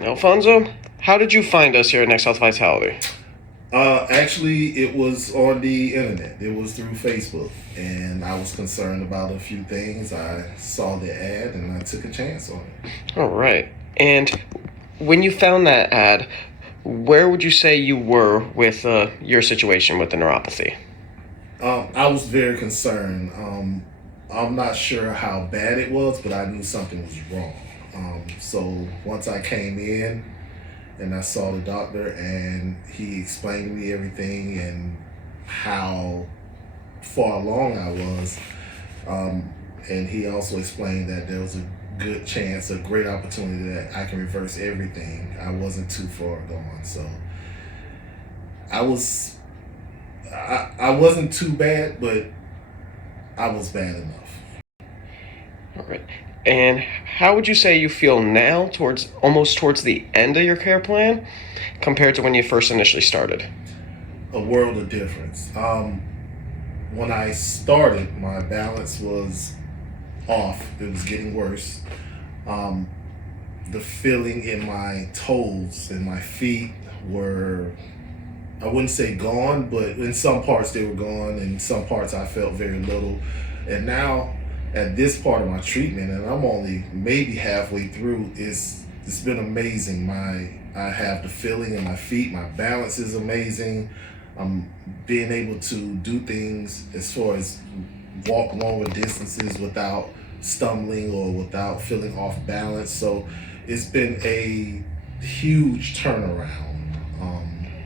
Alfonso, how did you find us here at Next Health Vitality? Actually, it was on the internet. It was through Facebook, and I was concerned about a few things. I saw the ad, and I took a chance on it. All right. And when you found that ad, where would you say you were with your situation with the neuropathy? I was very concerned. I'm not sure how bad it was, but I knew something was wrong. So once I came in and I saw the doctor, and he explained to me everything and how far along I was, and he also explained that there was a good chance, a great opportunity that I can reverse everything. I wasn't too far gone, so I was. I wasn't too bad, but I was bad enough. All right. And how would you say you feel now, towards the end of your care plan, compared to when you first initially started? A world of difference. When I started, my balance was off. It was getting worse. Um, the feeling in my toes and my feet were, I wouldn't say gone, but in some parts they were gone. In some parts I felt very little. And now at this part of my treatment, and I'm only maybe halfway through, it's been amazing. I have the feeling in my feet, my balance is amazing. I'm being able to do things as far as walk longer distances without stumbling or without feeling off balance. So it's been a huge turnaround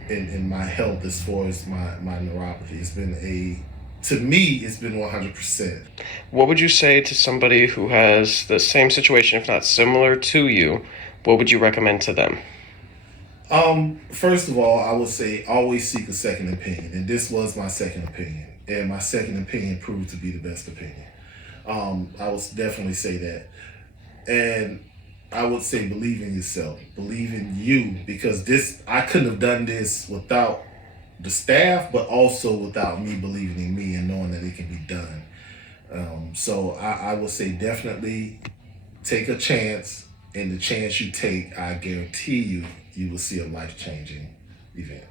in my health as far as my neuropathy. To me, it's been 100%. What would you say to somebody who has the same situation, if not similar to you? What would you recommend to them? First of all, I would say always seek a second opinion, and this was my second opinion, and my second opinion proved to be the best opinion. I would definitely say that, and I would say believe in yourself, believe in you, because this I couldn't have done this without the staff, but also without me believing in me and knowing that it can be done. So I would say definitely take a chance, and the chance you take, I guarantee you, you will see a life changing event.